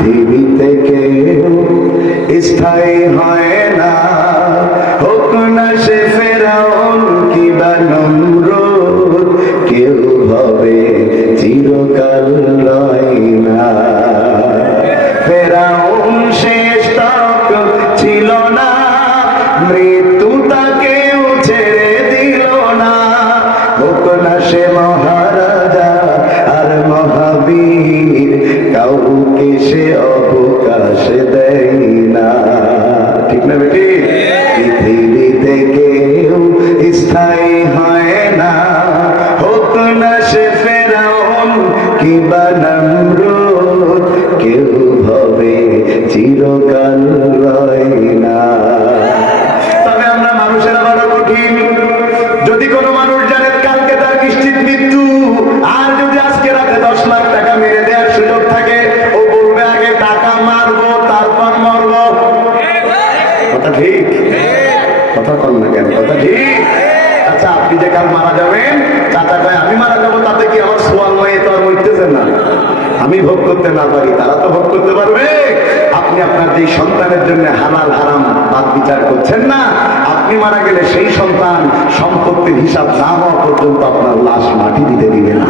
পৃথিবীতে কেউ স্থায়ী হয় না, হোক না সে ফেরাউন কিংবা নমরুদ, কেউ হবে চিরকাল রয় না। ফেরাউন শেষ তক ছিল না, মৃত্যু তাকেও ছেড়ে দিল না, হোক না সে মহারাজা আর মহাবীর, কাউকে সে অবকাশ দেয় না। ঠিক না বেটি? পৃথিবীতে কেউ স্থায়ী হয় না, হোক না সে ফেরাউন কিংবা নমরুদ, কেউ হবে চিরকাল রয় না। তবে আমরা মানুষেরা বড় কঠিন। যদি কোনো মানুষ জানেন কালকে তার নিশ্চিত মৃত্যু, আর যদি আজকে রাতে 10 লাখ টাকা মেরে দেওয়ার সুযোগ থাকে, ও বলবে আগে টাকা মারবো তারপর মরবো। কথা ঠিক? কথা কন না কেন? কথা ঠিক? আচ্ছা, আপনি যে কাল মারা যাবেন, চাচা কয় আমি মারা যাবো, তাতে কি আমার সোয়াল নয়? তো আর মরতেছে না। আমি ভোগ করতে না পারি, তারা তো ভোগ করতে পারবে। আপনি আপনার যে সন্তানের জন্য হালাল হারাম বাদ বিচার করছেন না, আপনি মারা গেলে সেই সন্তান সম্পত্তির হিসাব না হওয়া পর্যন্ত আপনার লাশ মাটি দিতে দিবে না।